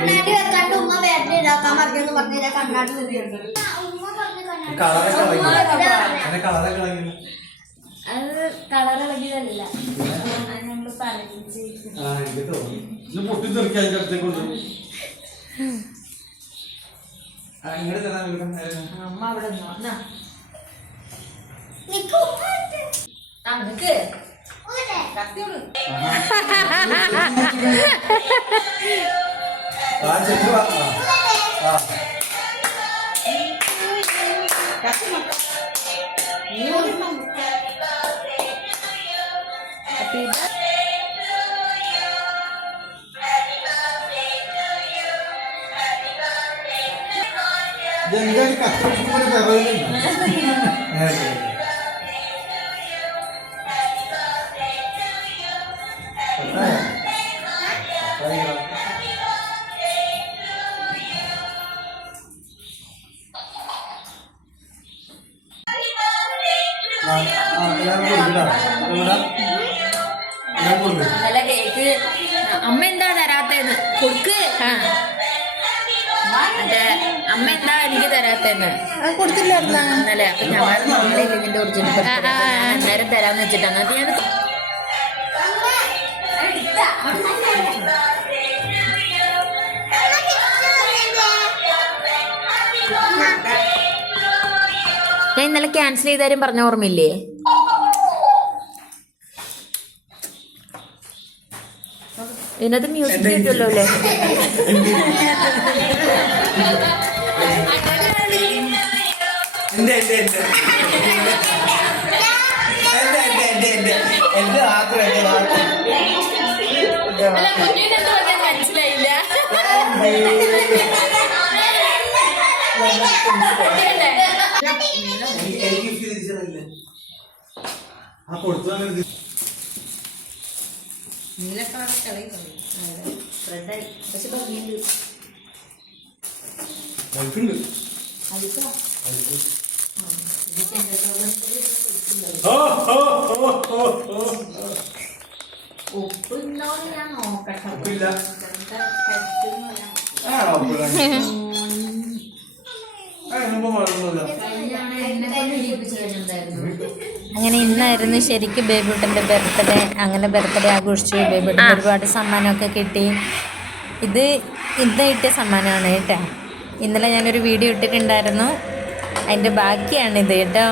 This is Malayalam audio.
കണ്ണാടി വെക്കാണ്ട് ഉമ്മ വേറെ ഇതാക്കാൻ പറഞ്ഞെന്ന് പറഞ്ഞ കണ്ണാടി അത് കളർ ഇളകിയതല്ല. ഞങ്ങൾ പറഞ്ഞു അമ്മ അവിടെ നമുക്ക് കത്തിയോളൂ lanjut coba ah. kasih makan Happy birthday. Jangan dikasih, നല്ല കേക്ക് അമ്മ എന്താ തരാത്തേന്ന് കൊടുക്ക് മറ്റേ അമ്മ എന്താ എനിക്ക് തരാത്തേന്ന് കൊടുത്തില്ലായിരുന്ന ഇന്നലെ അപ്പൊ ഞാൻ ഇല്ല ഇതിന്റെ ഒറിജിനൽ അന്നേരം തരാന്ന് വെച്ചിട്ടാണ് അത് ഞാൻ ഞാൻ ഇന്നലെ ക്യാൻസൽ ചെയ്ത കാര്യം പറഞ്ഞ ഓർമ്മയില്ലേ? ഇതിനകത്ത് മ്യൂസിക് കേട്ടല്ലോ അല്ലേ? മനസ്സിലായില്ല. തരല്ലേ ആ കൊടുത്തു അങ്ങനെ നീല. കളർ കളയും റെഡായി പക്ഷെ ഭംഗിയുണ്ട് അഴുക്കുണ്ട് അഴുക്കോ ഉപ്പുണ്ടോന്ന് ഞാൻ നോക്കട്ടെ. ഉപ്പില്ല. ആണോ ഉപ്പില്ല? ആ എണ്ണ മാറുന്നില്ല. അങ്ങനെ ഇന്നായിരുന്നു ശരിക്കും ബേബിട്ടന്റെ ബർത്ത്ഡേ. അങ്ങനെ ബർത്ത്ഡേ ആഘോഷിച്ചു. ബേബിട്ട് ഒരുപാട് സമ്മാനമൊക്കെ കിട്ടി. ഇത് ഇന്ന് കിട്ടിയ സമ്മാനമാണ് കേട്ടോ. ഇന്നലെ ഞാനൊരു വീഡിയോ ഇട്ടിട്ടുണ്ടായിരുന്നു. അതിന്റെ ബാക്കിയാണിത് കേട്ടോ.